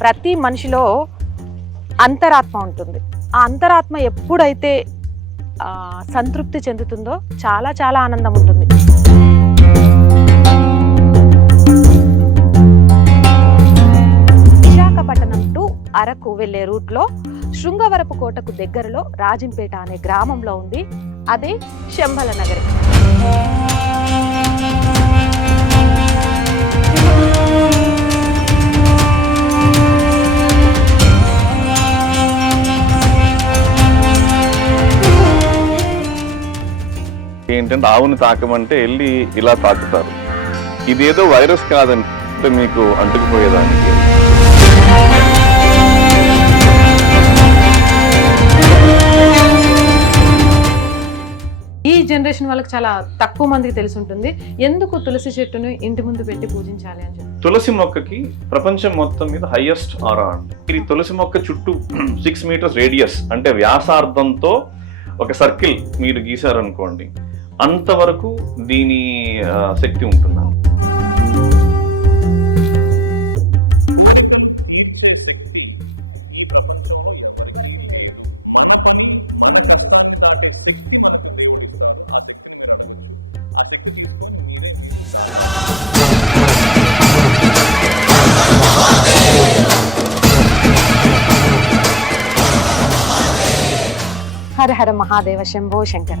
ప్రతి మనిషిలో అంతరాత్మ ఉంటుంది. ఆ అంతరాత్మ ఎప్పుడైతే సంతృప్తి చెందుతుందో చాలా చాలా ఆనందం ఉంటుంది. విశాఖపట్నం టు అరకు వెళ్ళే రూట్లో శృంగవరపు కోటకు దగ్గరలో రాజంపేట అనే గ్రామంలో ఉంది అదే శంబల నగరం. ఏంటంటే ఆవుని తాకమంటే వెళ్ళి ఇలా తాకుతారు. ఇదేదో వైరస్ కాదంటే మీకు అంటుకుపోయేదానికి. ఈ జనరేషన్ వాళ్ళకి చాలా తక్కువ మందికి తెలిసి ఉంటుంది ఎందుకు తులసి చెట్టును ఇంటి ముందు పెట్టి పూజించాలి అని చెప్పి? తులసి మొక్కకి ప్రపంచం మొత్తం మీద హైయెస్ట్ ఆరా అండి. ఈ తులసి మొక్క చుట్టూ సిక్స్ మీటర్స్ రేడియస్ అంటే వ్యాసార్థంతో ఒక సర్కిల్ మీరు గీశారనుకోండి అంతవరకు దీని శక్తి ఉంటుంది? హర హర మహాదేవ శంభో శంకర.